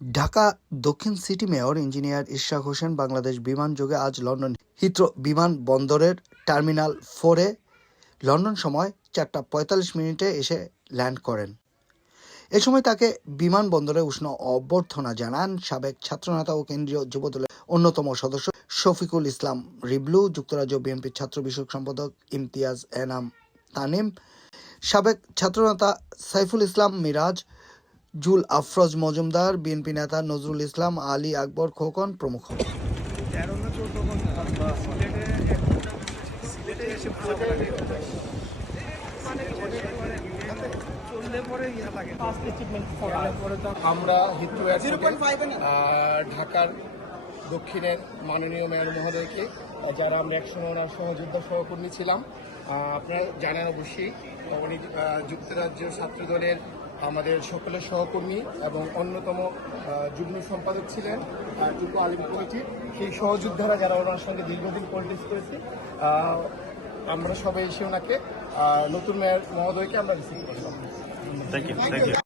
ঢাকা দক্ষিণ city mayor engineer Ishraque Hossain Bangladesh বিমানযোগে আজ লন্ডন হিথ্রো বিমানবন্দরের টার্মিনাল 4-এ লন্ডন সময় 4:45 এসে ল্যান্ড করেন। এ সময় তাকে বিমানবন্দরে উষ্ণ অভ্যর্থনা জানান সাবেক ছাত্রনেতা ও কেন্দ্রীয় যুবদলের অন্যতম সদস্য শফিকুল ইসলাম রিবলু, যুক্তরাজ্য বিএনপির ছাত্র বিষয়ক সম্পাদক ইমতিয়াজ এনাম তানিম, সাবেক ছাত্রনেতা সাইফুল ইসলাম মিরাজ, জুল আফরোজ মজুমদার, বিএনপি নেতা নজরুল ইসলাম, আলী আকবর খোকন প্রমুখ। আমরা হিথ্রো এয়ারপোর্টে ঢাকার দক্ষিণের মাননীয় মেয়র মহোদয়কে, যারা আমরা একসময় ওনার সহযোদ্ধা সহকর্মী ছিলাম, আপনারা জানেন অবশ্যই উনি যুক্তরাজ্য ছাত্রদলের আমাদের সকলের সহকর্মী এবং অন্যতম যুগ্ম সম্পাদক ছিলেন যুব আলিম কমিটির। সেই সহযোদ্ধারা যারা ওনার সঙ্গে দীর্ঘদিন পলিটিক্স করেছে, আমরা সবাই এসে ওনাকে নতুন মেয়র মহোদয়কে আমরা রিসিভ করলাম। Thank you.